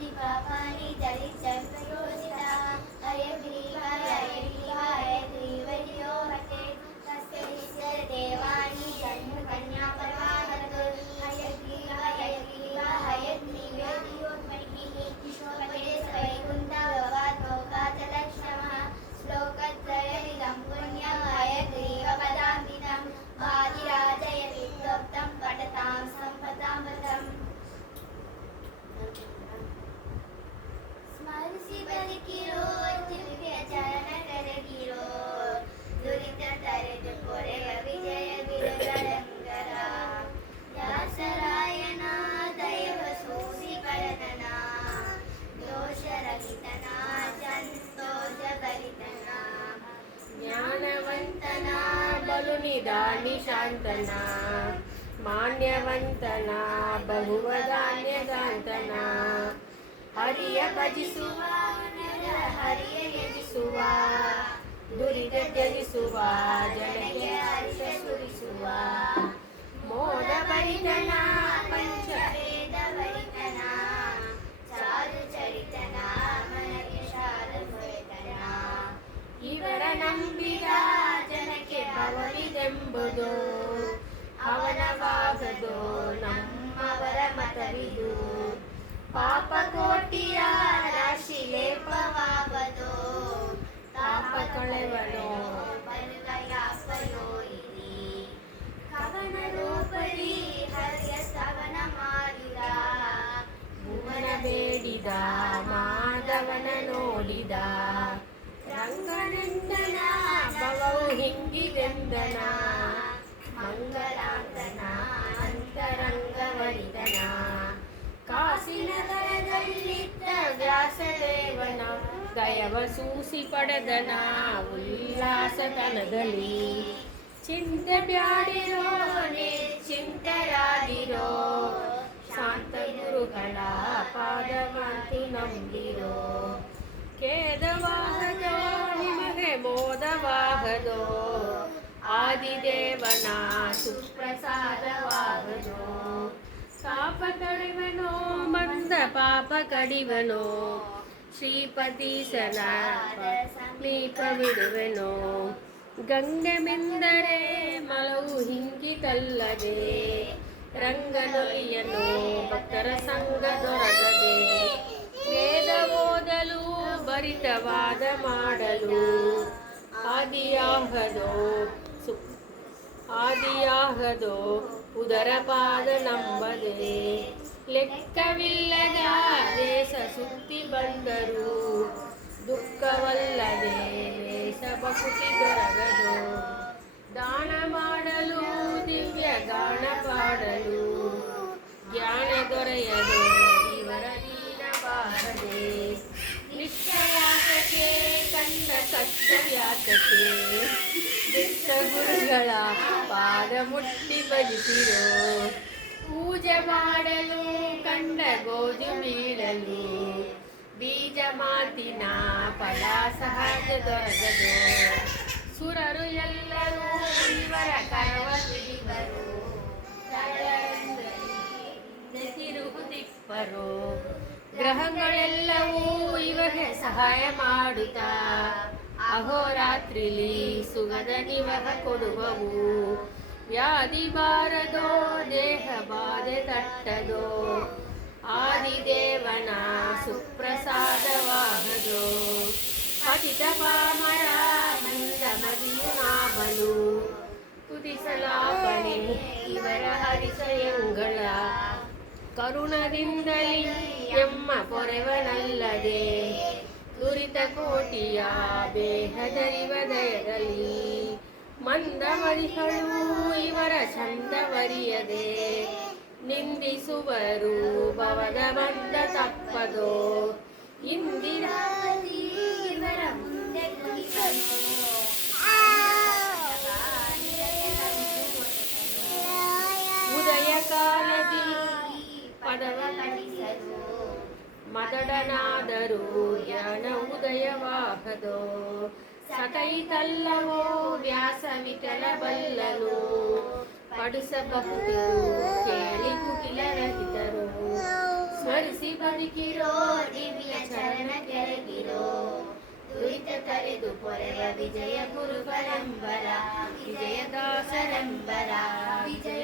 पापानि दलितप्रयोजिता हयग्रीवाय हयग्रीवयो हते तस्य विश्य देवानि जन्मकन्या परमाहतु हयग्रीवा हयग्रीवयोर्मणिः विश्वपते वैकुण्ठ भवाद्भोगाचलक्षमः श्लोकत्रयमिदं पुण्यं हयग्रीवपदान्वितं वादिराजयति प्रोक्तं पठतां सम्पदां पदम् स्मरिसि बलिकिरो दिव्य चरण करगिरो दुरित तरितु कोरेव विजय गिरगलंगर व्यासरायण दैव सूसि परदना दोषरहितना संतोष भरितना ಜ್ಞಾನವಂತನ ಬಲು ನಿಧಾನಿ ಶಾಂತನ ಮಾನ್ಯವಂತನ ಬಹುವಧಾನ್ಯಗಾಂತನ ಹರಿಯ ಭಜಿಸುವ ಹರಿಯ ಯಜಿಸುವ ದುರಿತ ತ್ಯಜಿಸುವ ಜನಕ್ಕೆ ಹರ್ಷ ಸುರಿಸುವ ಮೋದ ಭರಿತನ ಪಂಚವೇದ ಭರಿತನ ಚಾರು ಚರಿತನ ಮನಗೆ ಶಾರು ಭರಿತನ ಇವರ ನಂಬಿದ ಜನಕ್ಕೆ ಭವವಿದೆಂಬುದು ಅವನವಾಗದು ನಮ್ಮವರ ಮತವಿದು ಪಾಪ ಕೋಟಿಯ ರಾಶಿ ಲೇಪವಾಗದು ತಾಪ ಕಳೆವನು ಬಲಯಾಪಯೋ ಇರಿ ಕವನ ರೂಪದಿ ಹರಿಯ ಸ್ತವನ ಮಾಡಿದ ಭುವನ ಬೇಡಿದ ಮಾಧವನ ನೋಡಿದ ರಂಗನಂದನ ಭವವು ಹಿಂಗಿದೆಂದನ ಮಂಗಲಾಂತನ ಅಂತರಂಗವರಿದನ ಕಾಸಿನಗರದಲ್ಲಿದ್ದ ವ್ಯಾಸದೇವನ ದಯವ ಸೂಸಿ ಪಡೆದನ ಉಲ್ಲಾಸತನದಲ್ಲಿ ಚಿಂತೆ ಬ್ಯಾಡಿರೋ ಚಿಂತರಾದಿರೋ ಶಾಂತ ಗುರುಗಳ ಪಾದಮಾತು ನಂಬಿರೋ ಖೇದವಾಗದೋ ನಿಮಗೆ ಮೋದವಾಗದೋ ಆದಿದೇವನ ಸುಪ್ರಸಾದವಾಗದೋ ಪಾಪ ಕಡಿವನೋ ಬಂದ ಪಾಪ ಕಡಿವನೋ ಶ್ರೀಪತೀಶನ ಸಮೀಪವಿಡುವೆನೋ ಗಂಗೆ ಮಿಂದರೆ ಮಲವು ಹಿಂಗಿತಲ್ಲದೆ ರಂಗನೊಲಿಯನು ಭಕ್ತರ ಸಂಘ ದೊರಗದೆ ವೇದ ಓದಲು ಭರಿತವಾದ ಮಾಡಲು ಆದಿಯಾಗದೋ ಉದರ ಪಾದ ನಂಬದೆ ಲೆಕ್ಕವಿಲ್ಲದ ದೇಶ ಸುತ್ತಿ ಬಂದರು ದುಃಖವಲ್ಲದೆ ದೇಶ ಬಕುತಿ ದೊರಗದು ದಾನ ಮಾಡಲು ದಿವ್ಯ ಗಾನ ಪಾಡಲು ಜ್ಞಾನ ದೊರೆಯದು ಇವರ ದೀನವಾಗದೆ ನಿಶ್ಚಯಾತಕ್ಕೆ ಕಂಡ ಕಷ್ಟವ್ಯಾತಕ್ಕೆ ದಿಟ್ಟ ಗುರುಗಳ ಪಾದ ಮುಟ್ಟಿ ಭಜಿಸಿರೋ ಪೂಜೆ ಮಾಡಲು ಕಂಡ ಗೋಧಿ ಬೀಳಲು ಬೀಜ ಮಾತಿನ ಫಲ ಸಹಜ ದೊರಗದು ಸುರರು ಎಲ್ಲರೂ ಇವರ ಕರವ ಹಿಡಿವರು ತಿರುಗುತ್ತಿಪ್ಪರು ಗ್ರಹಗಳೆಲ್ಲವೂ ಇವಗೆ ಸಹಾಯ ಮಾಡುತ್ತಾ ಅಹೋರಾತ್ರಿಲಿ ಸುಗದ ನಿವಹ ಕೊಡುವವು ವ್ಯಾಧಿ ಬಾರದೋ ದೇಹ ಬಾಧೆ ತಟ್ಟದೋ ಆದಿದೇವನ ಸುಪ್ರಸಾದವಾಗದೋ ಪತಿತ ಪಾಮರ ಮಂದ ಮದಿನಾಬಲು ಕುದಿಸಲಾಪನೆ ಇವರ ಹರಿಸಯಂಗಳ ಕರುಣದಿಂದಲಿ ಎಮ್ಮ ಪೊರೆವನಲ್ಲದೆ ದುರಿತ ಕೋಟಿಯ ಬೇಹದರಿವ ದಯದಲ್ಲಿ ಮಂದಮರಿಗಳು ಇವರ ಚಂದವರಿಯದೆ ನಿಂದಿಸುವರು ಭವದ ಬಂದ ತಪ್ಪದೋ ಇಂದಿರಾವತಿ ಇವರ ಮುಂದೆ ಕುಳಿತನು ಉದಯ ಕಾಲದಿ ಪದವ ಕಳಿಸಲು ಮದಡನಾದರೂ ಜ್ಞಾನ ಉದಯವಾಗದೋ ಸತೈತಲ್ಲವೋ ವ್ಯಾಸ ವಿಠಲ ಬಲ್ಲನು ಪಡಿಸಬಹುದು ಕೇಳಿ ಕುಟಿಲ ರಹಿತರು ಸ್ಮರಿಸಿ ಬದುಕಿರೋ ದಿವ್ಯ ಚರಣ ಕೆಳಗಿರೋ ದುರಿತ ತರೆದು ಪೊರೆವ ವಿಜಯ ಗುರು ಪರಂಬರ ವಿಜಯ ದಾಸರಂಬರ ವಿಜಯ